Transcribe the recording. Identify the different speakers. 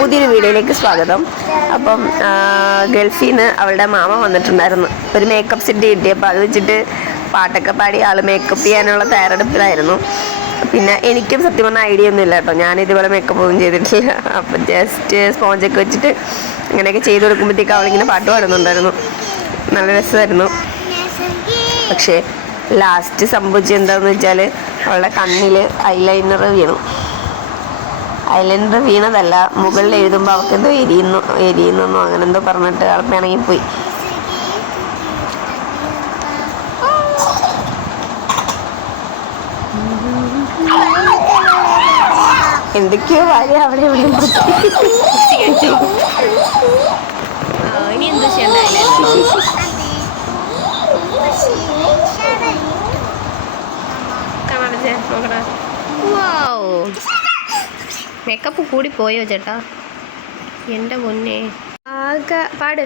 Speaker 1: പുതിയൊരു വീഡിയോയിലേക്ക് സ്വാഗതം. അപ്പം ഗൾഫിൽ നിന്ന് അവളുടെ മാമ വന്നിട്ടുണ്ടായിരുന്നു. ഒരു മേക്കപ്പ് സെറ്റ് കിട്ടിയപ്പോൾ അത് വെച്ചിട്ട് പാട്ടൊക്കെ പാടി ആൾ മേക്കപ്പ് ചെയ്യാനുള്ള തയ്യാറെടുപ്പിലായിരുന്നു. പിന്നെ എനിക്കും സത്യം പറഞ്ഞ ഐഡിയ ഒന്നും ഇല്ല കേട്ടോ. ഞാൻ ഇതുപോലെ മേക്കപ്പ് ഒന്നും ചെയ്തിട്ടില്ല. അപ്പം ജസ്റ്റ് സ്പോഞ്ചൊക്കെ വെച്ചിട്ട് ഇങ്ങനെയൊക്കെ ചെയ്ത് കൊടുക്കുമ്പോഴത്തേക്ക് അവളിങ്ങനെ പാട്ട് പാടുന്നുണ്ടായിരുന്നു. നല്ല രസമായിരുന്നു. പക്ഷേ ലാസ്റ്റ് സംഭവിച്ചത് എന്താണെന്ന് വെച്ചാൽ അവളുടെ കണ്ണിൽ ഐലൈനർ വീണു. ഐലൈനർ വീണതല്ല. മുകളിൽ എഴുതുമ്പോൾ അവൾക്ക് എന്തോ എരിയുന്നു എരിയുന്നെന്നോ അങ്ങനെ എന്തോ പറഞ്ഞിട്ട് ആൾ പിണങ്ങിപ്പോയി എന്തൊക്കെയോ വഴി അവിടെ എവിടെയും
Speaker 2: ഇനി മേക്കപ്പ് കൂടി പോയോ ചേട്ടാ? എന്റെ പൊന്നെ. ആകെ പാട്.